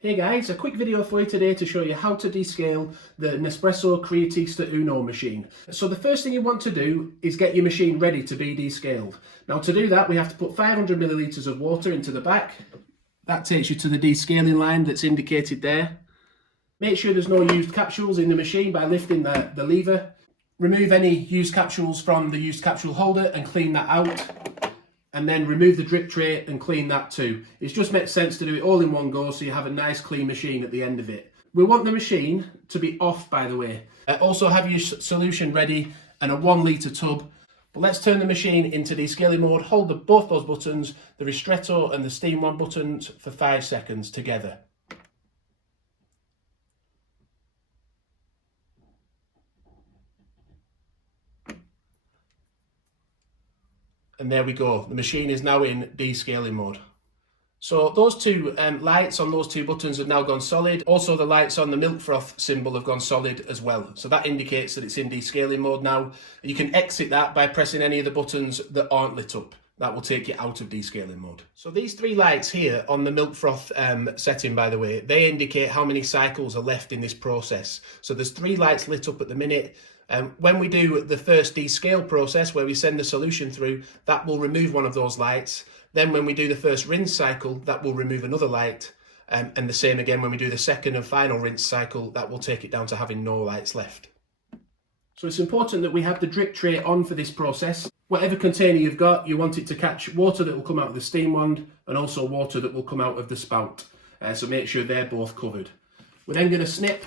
Hey guys, a quick video for you today to show you how to descale the Nespresso CREATISTA UNO machine. So the first thing you want to do is get your machine ready to be descaled. Now to do that we have to put 500 millilitres of water into the back. That takes you to the descaling line that's indicated there. Make sure there's no used capsules in the machine by lifting the lever. Remove any used capsules from the used capsule holder and clean that out. And then remove the drip tray and clean that too. It just makes sense to do it all in one go so you have a nice clean machine at the end of it. We want the machine to be off, by the way. Also have your solution ready and a 1 litre tub. But let's turn the machine into descaling mode. Hold both those buttons, the ristretto and the steam one buttons, for 5 seconds together. And there we go, the machine is now in descaling mode. So those two lights on those two buttons have now gone solid. Also the lights on the milk froth symbol have gone solid as well. So that indicates that it's in descaling mode now. You can exit that by pressing any of the buttons that aren't lit up. That will take you out of descaling mode. So these three lights here on the milk froth setting, by the way, they indicate how many cycles are left in this process. So there's 3 lights lit up at the minute. When we do the first descale process where we send the solution through, that will remove one of those lights. Then when we do the first rinse cycle, that will remove another light. And the same again when we do the second and final rinse cycle, that will take it down to having no lights left. So it's important that we have the drip tray on for this process. Whatever container you've got, you want it to catch water that will come out of the steam wand and also water that will come out of the spout. So make sure they're both covered. We're then going to snip.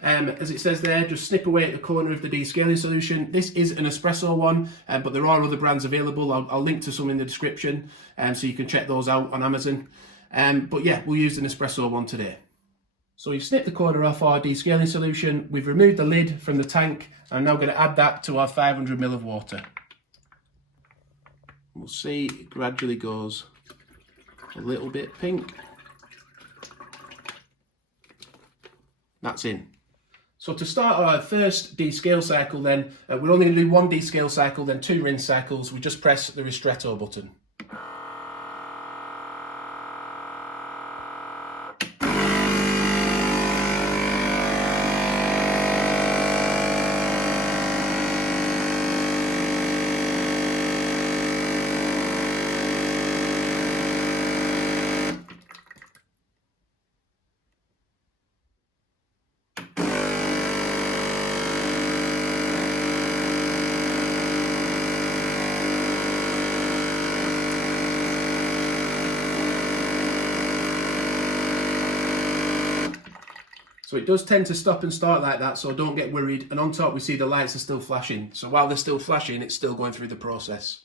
As it says there, just snip away at the corner of the descaling solution. This is an Nespresso one, but there are other brands available. I'll link to some in the description, so you can check those out on Amazon. But yeah, we'll use the Nespresso one today. So we've snipped the corner off our descaling solution. We've removed the lid from the tank. I'm now going to add that to our 500 ml of water. We'll see it gradually goes a little bit pink. That's in. So to start our first descale cycle then, we're only going to do 1 descale cycle, then 2 rinse cycles. We just press the ristretto button. So it does tend to stop and start like that, so don't get worried. And on top we see the lights are still flashing. So while they're still flashing, it's still going through the process.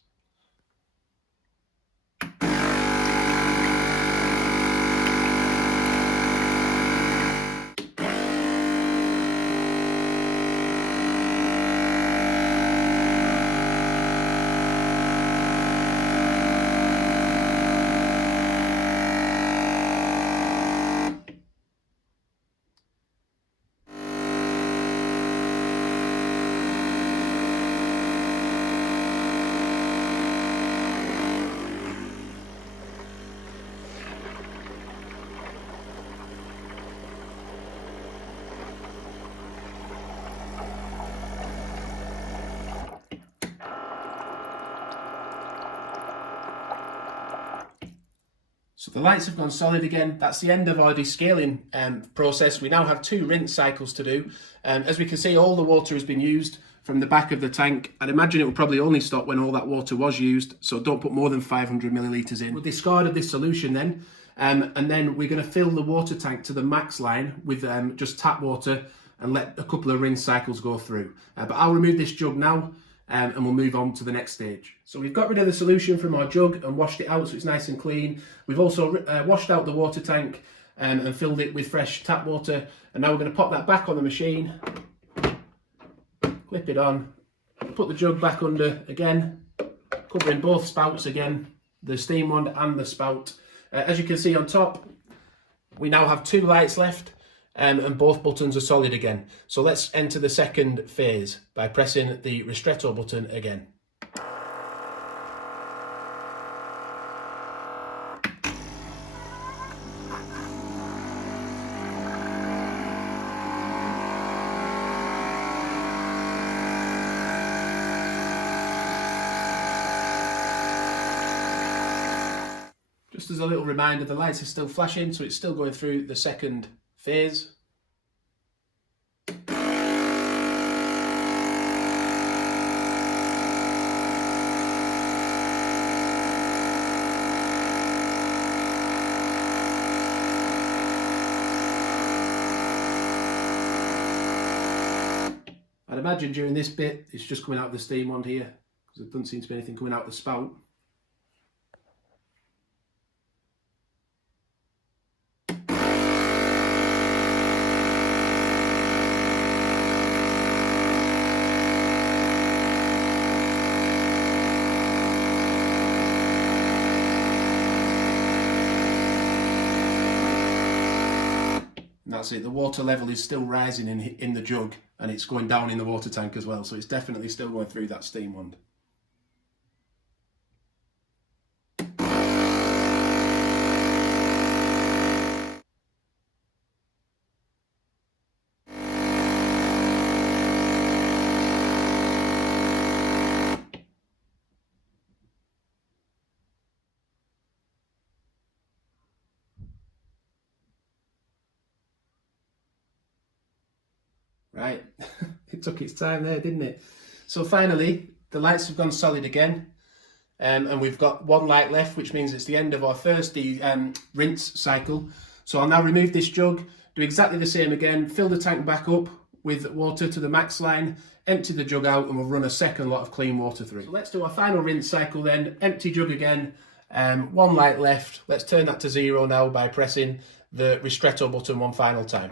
So the lights have gone solid again. That's the end of our descaling process. We now have 2 rinse cycles to do. As we can see, all the water has been used from the back of the tank. I'd imagine it will probably only stop when all that water was used, so don't put more than 500 millilitres in. We'll discard this solution then, and then we're going to fill the water tank to the max line with just tap water and let a couple of rinse cycles go through. But I'll remove this jug now. And we'll move on to the next stage. So we've got rid of the solution from our jug and washed it out so it's nice and clean. We've also washed out the water tank and filled it with fresh tap water. And now we're going to pop that back on the machine, clip it on, put the jug back under again, covering both spouts again, the steam wand and the spout. As you can see on top, we now have 2 lights left. And both buttons are solid again. So let's enter the second phase by pressing the ristretto button again. Just as a little reminder, the lights are still flashing, so it's still going through the second phase. I'd imagine during this bit, it's just coming out of the steam wand here, because there doesn't seem to be anything coming out of the spout. And that's it, the water level is still rising in the jug, and it's going down in the water tank as well, so it's definitely still going through that steam wand. Right, it took its time there, didn't it? So finally, the lights have gone solid again, and we've got one light left, which means it's the end of our first rinse cycle. So I'll now remove this jug, do exactly the same again, fill the tank back up with water to the max line, empty the jug out, and we'll run a second lot of clean water through. So let's do our final rinse cycle then, empty jug again, one light left. Let's turn that to 0 now by pressing the ristretto button one final time.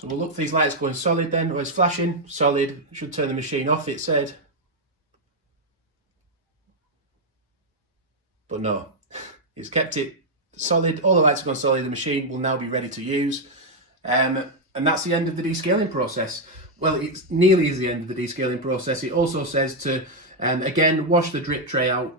So we'll look for these lights going solid then. Oh, it's flashing, solid. Should turn the machine off, it said. But no, it's kept it solid. All the lights have gone solid. The machine will now be ready to use. And that's the end of the descaling process. Well, it's nearly is the end of the descaling process. It also says to, again, wash the drip tray out.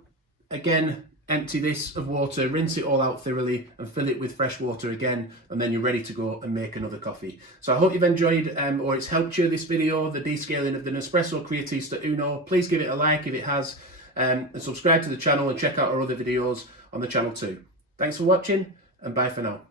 Again, empty this of water, rinse it all out thoroughly and fill it with fresh water again, and then you're ready to go and make another coffee. So I hope you've enjoyed or it's helped you, this video, the descaling of the Nespresso Creatista Uno. Please give it a like if it has, and subscribe to the channel and check out our other videos on the channel too. Thanks for watching, and bye for now.